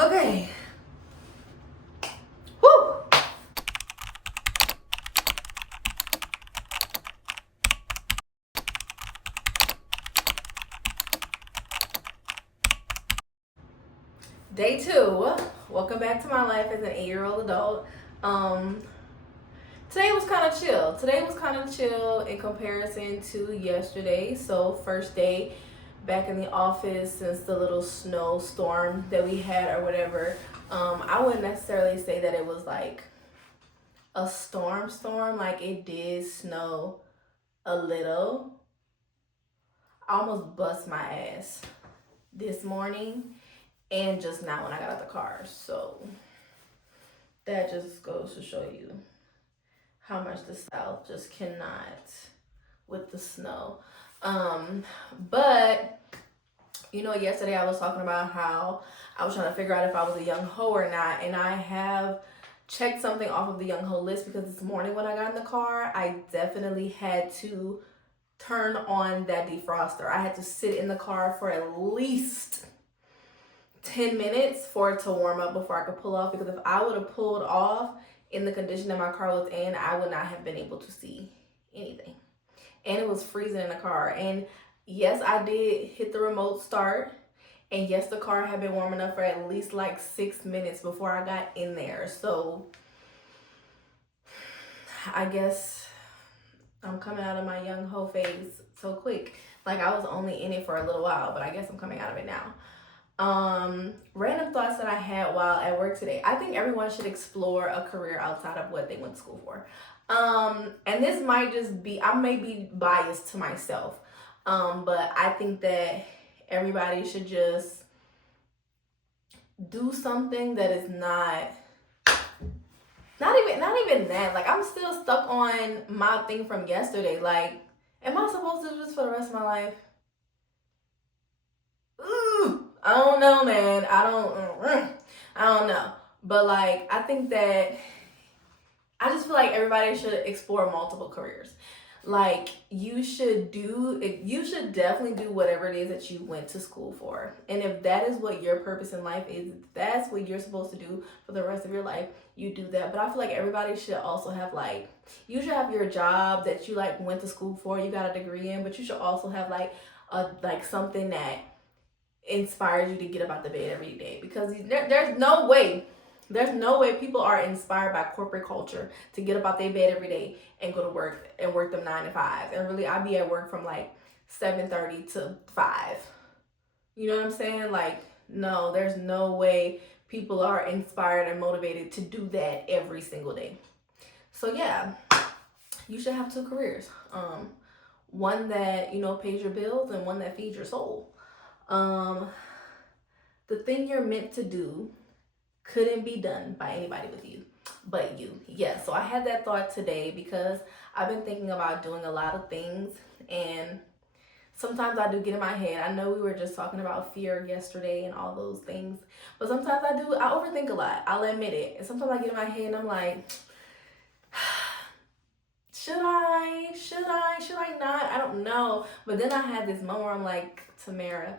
Okay. Woo! Day two. Welcome back to my life as an 8-year-old adult. Um, Today was kind of chill. Today was kind of chill in comparison to yesterday. So first day back in the office since the little snowstorm that we had or whatever. I wouldn't necessarily say that it was like a storm. Like it did snow a little. I almost bust my ass this morning and just now when I got out the car. So that just goes to show you how much the South just cannot with the snow. But yesterday I was talking about how I was trying to figure out if I was a young hoe or not, and I have checked something off of the young hoe list because this morning when I got in the car, I definitely had to turn on that defroster. I had to sit in the car for at least 10 minutes for it to warm up before I could pull off, because if I would have pulled off in the condition that my car was in, I would not have been able to see anything. And it was freezing in the car. And yes, I did hit the remote start. And yes, the car had been warming up for at least like 6 minutes before I got in there. So I guess I'm coming out of my young hoe phase so quick. Like I was only in it for a little while, but I guess I'm coming out of it now. Random thoughts that I had while at work today. I think everyone should explore a career outside of what they went to school for. And this might just be, I may be biased to myself. But I think that everybody should just do something that is not even that. Like I'm still stuck on my thing from yesterday. Like, am I supposed to do this for the rest of my life? Ooh, I don't know, man. I don't know. But like, I think that I just feel like everybody should explore multiple careers. Like you should definitely do whatever it is that you went to school for. And if that is what your purpose in life is, if that's what you're supposed to do for the rest of your life, you do that. But I feel like everybody should also have like, you should have your job that you like went to school for, you got a degree in, but you should also have like something that inspires you to get up out the bed every day, because there's no way people are inspired by corporate culture to get up out their bed every day and go to work and work them 9 to 5. And really, I'd be at work from like 7:30 to 5. You know what I'm saying? Like, no, there's no way people are inspired and motivated to do that every single day. So yeah, you should have two careers. One that, pays your bills, and one that feeds your soul. Um, the thing you're meant to do couldn't be done by anybody with you but you. Yeah, so I had that thought today because I've been thinking about doing a lot of things, and sometimes I do get in my head. I know we were just talking about fear yesterday and all those things, but sometimes I overthink a lot. I'll admit it. And sometimes I get in my head and I'm like, should I not? I don't know. But then I had this moment where I'm like, Tamara,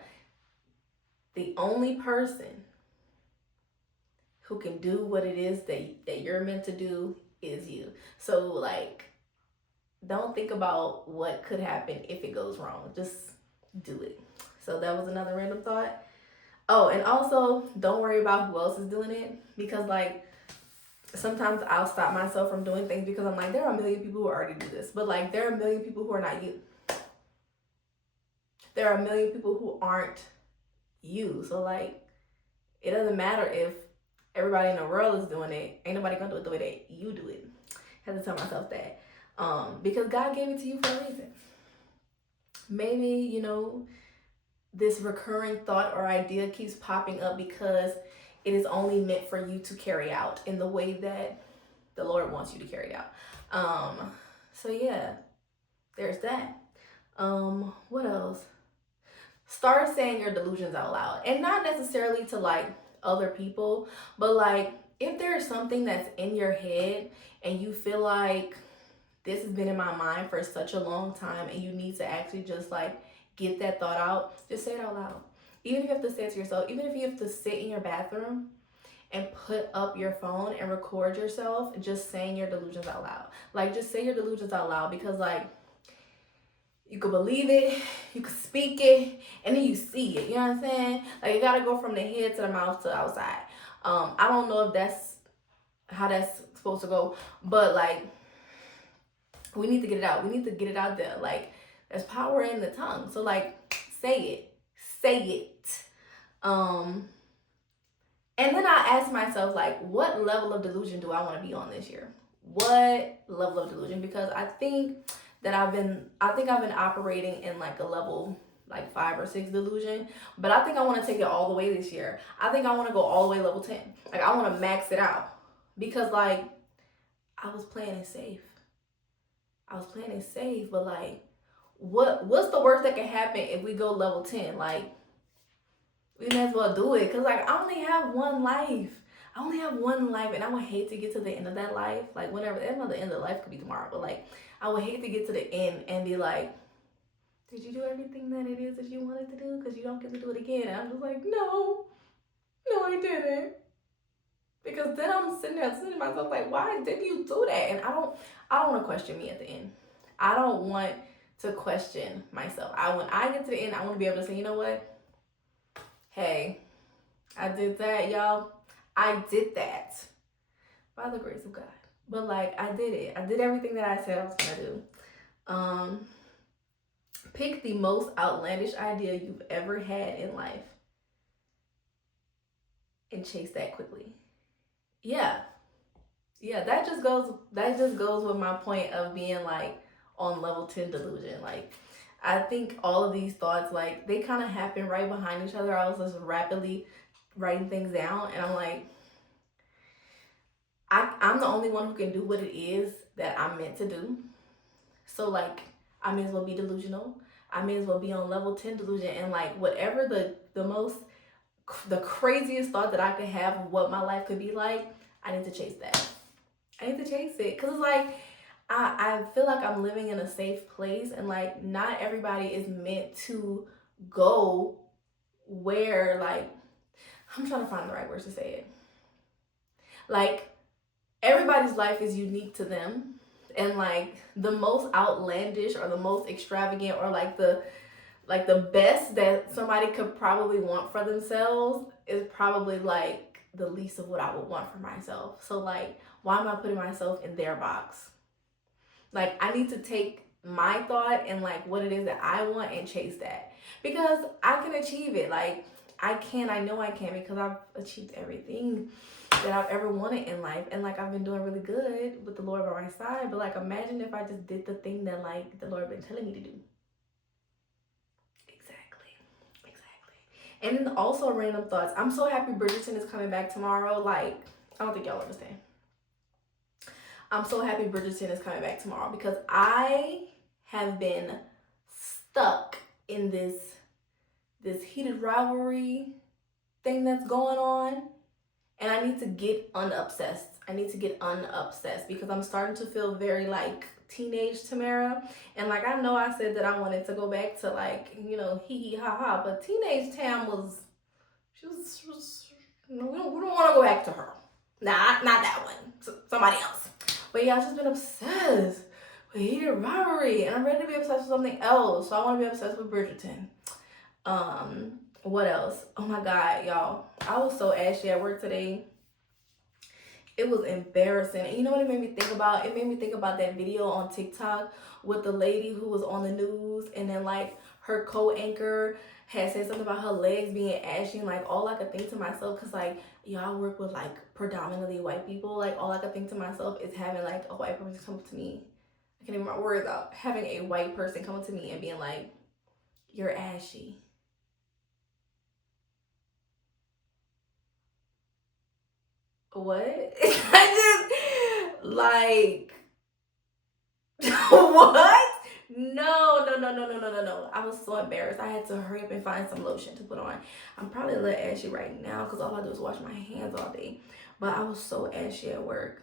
the only person who can do what it is that you're meant to do is you. So like, don't think about what could happen if it goes wrong. Just do it. So that was another random thought. Oh, and also don't worry about who else is doing it, because like sometimes I'll stop myself from doing things because I'm like, there are a million people who already do this, but like there are a million people who are not you. There are a million people who aren't you. So like, it doesn't matter if everybody in the world is doing it. Ain't nobody gonna do it the way that you do it. I have to tell myself that. Because God gave it to you for a reason. Maybe, this recurring thought or idea keeps popping up because it is only meant for you to carry out in the way that the Lord wants you to carry it out. So yeah, there's that. What else? Start saying your delusions out loud, and not necessarily to like other people, but like if there's something that's in your head and you feel like this has been in my mind for such a long time and you need to actually just like get that thought out, just say it out loud. Even if you have to say it to yourself, even if you have to sit in your bathroom and put up your phone and record yourself just saying your delusions out loud. Like, just say your delusions out loud, because like you could believe it, you could speak it, and then you see it. You know what I'm saying? Like, you gotta go from the head to the mouth to outside. I don't know if that's how that's supposed to go, but like, we need to get it out. We need to get it out there. Like, there's power in the tongue. So like, say it. Say it. And then I ask myself, like, what level of delusion do I want to be on this year? What level of delusion? Because I think I've been operating in like a level like 5 or 6 delusion, but I think I want to take it all the way this year. I think I want to go all the way level 10. Like, I want to max it out, because like, I was playing it safe. But like, what's the worst that can happen if we go level 10? Like, we might as well do it, because like, I only have one life. And I would hate to get to the end of that life. Like, whenever, the end of the life could be tomorrow, but like, I would hate to get to the end and be like, did you do everything that it is that you wanted to do? Because you don't get to do it again. And I'm just like, no, I didn't. Because then I'm sitting there to myself like, why did you do that? And I don't want to question me at the end. I don't want to question myself. When I get to the end, I want to be able to say, you know what? Hey, I did that, y'all. I did that by the grace of God. But like, I did it. I did everything that I said I was gonna do. Pick the most outlandish idea you've ever had in life and chase that quickly. Yeah. That just goes with my point of being like on level 10 delusion. Like, I think all of these thoughts, like, they kind of happen right behind each other. I was just rapidly writing things down, and I'm like, I'm the only one who can do what it is that I'm meant to do. So like, I may as well be delusional. I may as well be on level 10 delusion, and like, whatever the craziest thought that I could have of what my life could be like, I need to chase that. I need to chase it, because it's like, I feel like I'm living in a safe place, and like, not everybody is meant to go where, like, I'm trying to find the right words to say it. Like, everybody's life is unique to them, and like, the most outlandish or the most extravagant or like the best that somebody could probably want for themselves is probably like the least of what I would want for myself. So like, why am I putting myself in their box? Like, I need to take my thought and like what it is that I want and chase that, because I can achieve it. Like, I know I can, because I've achieved everything that I've ever wanted in life, and like, I've been doing really good with the Lord by my side. But like, imagine if I just did the thing that like the Lord been telling me to do. Exactly. And then also, random thoughts. I'm so happy Bridgerton is coming back tomorrow. Like, I don't think y'all understand. I'm so happy Bridgerton is coming back tomorrow, because I have been stuck in this heated rivalry thing that's going on, and I need to get unobsessed. Because I'm starting to feel very like teenage Tamara, and like, I know I said that I wanted to go back to like, hee hee ha ha, but teenage Tam was, she was we don't want to go back to her. Nah, not that one. Somebody else. But yeah, I've just been obsessed with heated rivalry, and I'm ready to be obsessed with something else. So I want to be obsessed with Bridgerton. What else? Oh my God, y'all. I was so ashy at work today. It was embarrassing. And you know what it made me think about? It made me think about that video on TikTok with the lady who was on the news, and then like, her co-anchor had said something about her legs being ashy, and like, all I could think to myself, because like, y'all work with like predominantly white people, like, all I could think to myself is having like a white person come to me. I can't even get my words out. Having a white person come to me and being like, you're ashy. What? I just like what? No. I was so embarrassed. I had to hurry up and find some lotion to put on. I'm probably a little ashy right now, because all I do is wash my hands all day. But I was so ashy at work.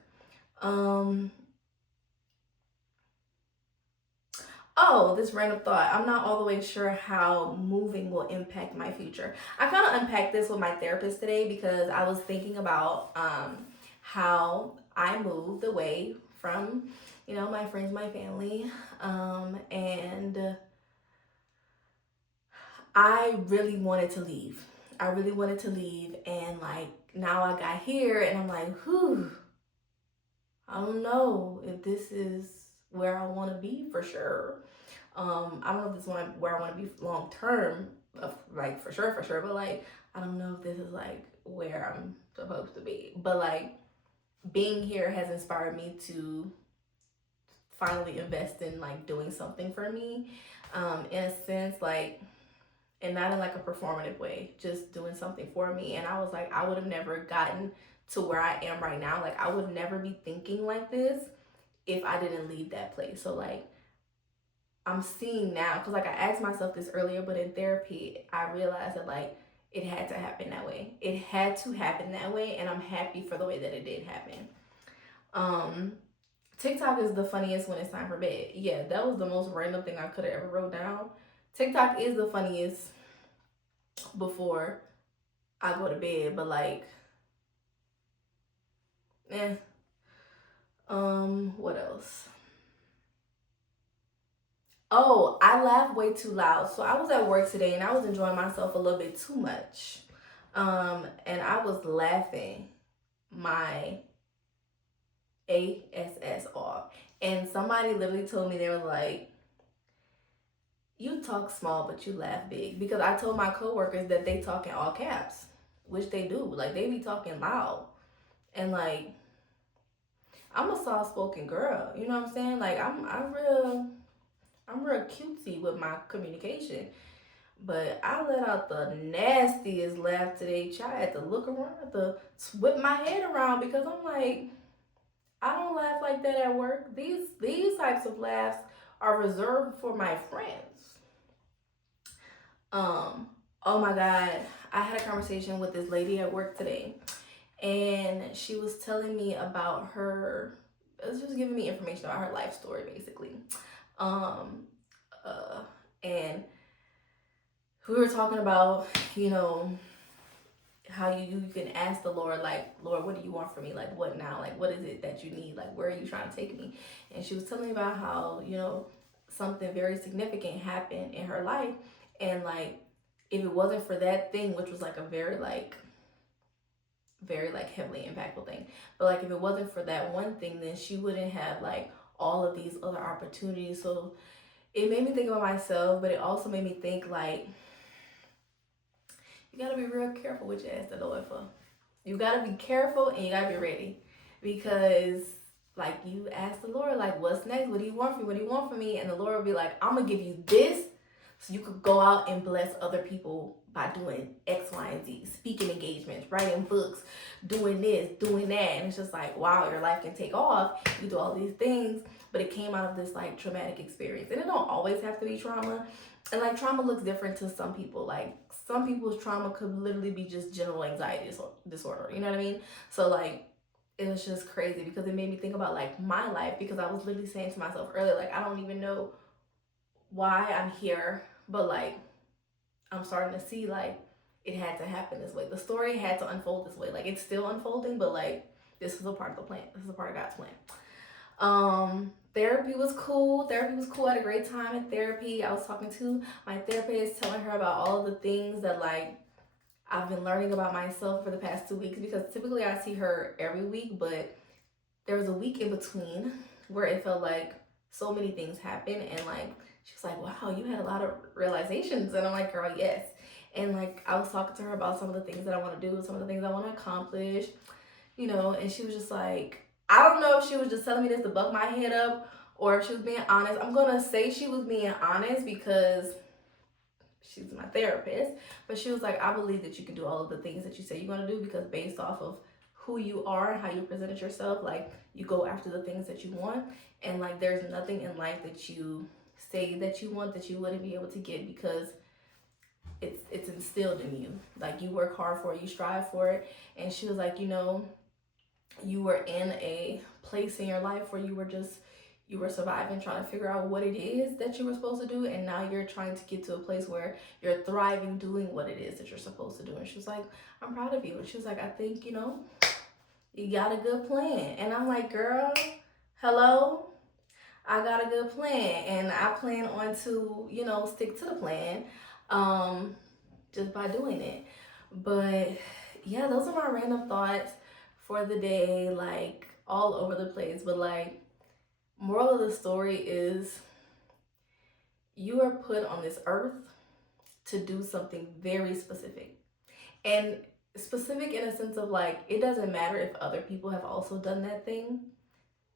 Oh, this random thought. I'm not all the way sure how moving will impact my future. I kind of unpacked this with my therapist today because I was thinking about how I moved away from, my friends, my family, and I really wanted to leave. I really wanted to leave, and like now I got here, and I'm like, whew, I don't know if this is where I want to be for sure. I don't know if this is where I want to be long term, like for sure, but like I don't know if this is like where I'm supposed to be. But like being here has inspired me to finally invest in like doing something for me, in a sense, like, and not in like a performative way, just doing something for me. And I was like, I would have never gotten to where I am right now. Like I would never be thinking like this if I didn't leave that place. So like I'm seeing now, because like I asked myself this earlier, but in therapy, I realized that like it had to happen that way. It had to happen that way, and I'm happy for the way that it did happen. Um, TikTok is the funniest when it's time for bed. Yeah, that was the most random thing I could have ever wrote down. TikTok is the funniest before I go to bed, but like, eh. What else? Oh, I laugh way too loud. So I was at work today and I was enjoying myself a little bit too much. And I was laughing my ass off. And somebody literally told me, they were like, you talk small but you laugh big. Because I told my coworkers that they talk in all caps, which they do. Like they be talking loud. And like I'm a soft spoken girl, you know what I'm saying? Like I'm real cutesy with my communication. But I let out the nastiest laugh today. Child, I had to look around, I had to whip my head around because I'm like, I don't laugh like that at work. These types of laughs are reserved for my friends. Oh my God, I had a conversation with this lady at work today, and she was telling me about her. It was just giving me information about her life story, basically. Um, and we were talking about, you know, how you can ask the Lord, like, Lord, what do you want from me? Like, what now? Like, what is it that you need? Like, where are you trying to take me? And she was telling me about how, something very significant happened in her life. And like, if it wasn't for that thing, which was like a very like heavily impactful thing, but like if it wasn't for that one thing, then she wouldn't have like all of these other opportunities. So it made me think about myself, but it also made me think like, you gotta be real careful what you ask the Lord for. You gotta be careful and you gotta be ready. Because like you ask the Lord, like, what's next? What do you want from me? What do you want from me? And the Lord will be like, I'm gonna give you this so you could go out and bless other people by doing X, Y, and Z, speaking engagements, writing books, doing this, doing that. And it's just like, wow, your life can take off. You do all these things, but it came out of this like traumatic experience. And it don't always have to be trauma. And like trauma looks different to some people. Like some people's trauma could literally be just general anxiety disorder. You know what I mean? So like it was just crazy because it made me think about like my life, because I was literally saying to myself earlier, like I don't even know why I'm here, but like I'm starting to see like it had to happen this way. The story had to unfold this way. Like it's still unfolding, but like this is a part of the plan. This is a part of God's plan. Therapy was cool. Therapy was cool. I had a great time at therapy. I was talking to my therapist, telling her about all of the things that like I've been learning about myself for the past 2 weeks, because typically I see her every week, but there was a week in between where it felt like so many things happened, and like she was like, wow, you had a lot of realizations. And I'm like, girl, yes. And like I was talking to her about some of the things that I want to do, some of the things I want to accomplish, and she was just like, I don't know if she was just telling me this to buck my head up or if she was being honest. I'm gonna say she was being honest because she's my therapist, but she was like, I believe that you can do all of the things that you say you're gonna do, because based off of who you are and how you presented yourself, like you go after the things that you want, and like there's nothing in life that you say that you want that you wouldn't be able to get, because it's instilled in you. Like you work hard for it, you strive for it. And she was like, you were in a place in your life where you were just, you were surviving, trying to figure out what it is that you were supposed to do, and now you're trying to get to a place where you're thriving doing what it is that you're supposed to do. And she was like, I'm proud of you. And she was like, I think, you know, you got a good plan. And I'm like, girl, hello? I got a good plan, and I plan on to, you know, stick to the plan, just by doing it. But yeah, those are my random thoughts for the day, like all over the place. But like, moral of the story is you are put on this earth to do something very specific. And specific in a sense of like, it doesn't matter if other people have also done that thing.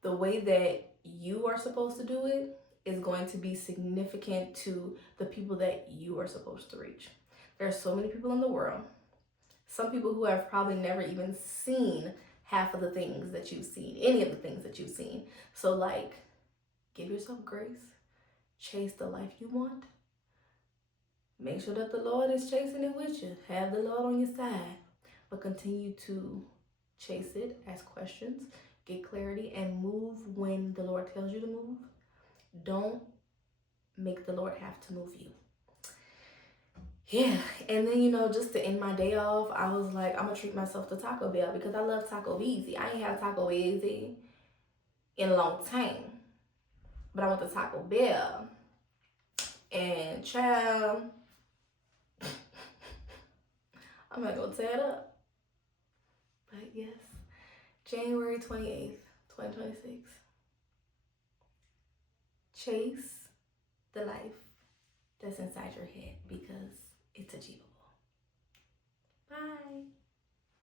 The way that you are supposed to do it is going to be significant to the people that you are supposed to reach. There are so many people in the world, some people who have probably never even seen half of the things that you've seen, any of the things that you've seen. So like, give yourself grace, chase the life you want. Make sure that the Lord is chasing it with you. Have the Lord on your side, but continue to chase it, ask questions, get clarity, and move when the Lord tells you to move. Don't make the Lord have to move you. Yeah, and then, you know, just to end my day off, I was like, I'm gonna treat myself to Taco Bell because I love Taco Easy. I ain't had Taco Easy in a long time, but I went to Taco Bell, and child, I'm not gonna tear it up. But yes, January 28th, 2026. Chase the life that's inside your head because it's achievable. Bye.